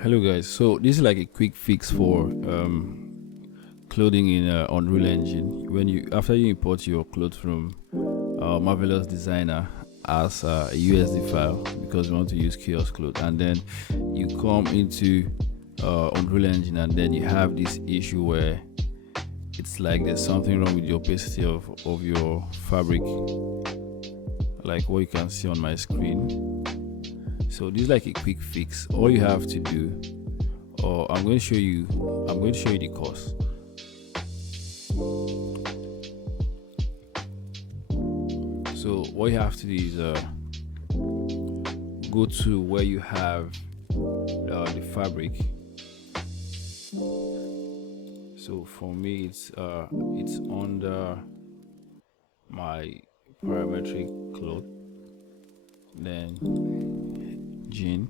Hello guys, so this is like a quick fix for clothing in Unreal Engine. When you after you import your clothes from Marvelous Designer as a USD file, because you want to use Chaos Cloth, and then you come into Unreal Engine, and then you have this issue where it's like there's something wrong with the opacity of your fabric, like what you can see on my screen. So this is like a quick fix. All you have to do, or I'm going to show you the course. So what you have to do is go to where you have the fabric. So for me it's under my parametric cloth, then jean,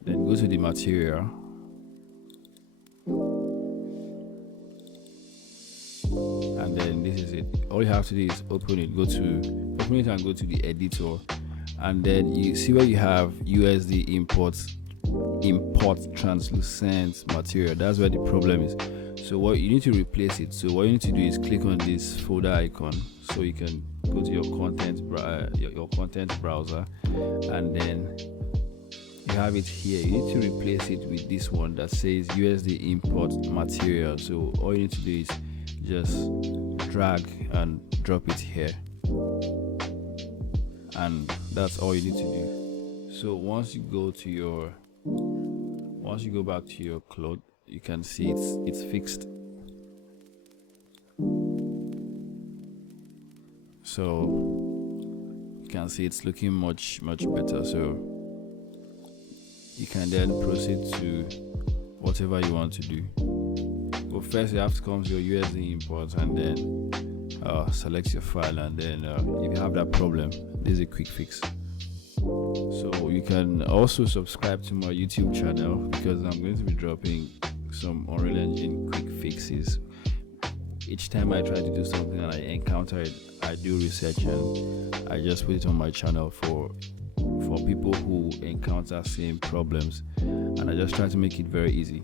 then go to the material, and then this is it. All you have to do is open it and go to the editor, and then you see where you have USD import translucent material. That's where the problem is. So what you need to replace it. So what you need to do is click on this folder icon, so you can go to your content browser, and then you have it here. You need to replace it with this one that says USD import material. So all you need to do is just drag and drop it here, and that's all you need to do. So once you go back to your cloth, you can see it's fixed. So you can see it's looking much better. So you can then proceed to whatever you want to do. But first you have to come to your USD import, and then select your file, and then if you have that problem, this is a quick fix. So you can also subscribe to my YouTube channel, because I'm going to be dropping some Unreal Engine quick fixes. Each time I try to do something and I encounter it, I do research and I just put it on my channel for people who encounter same problems, and I just try to make it very easy.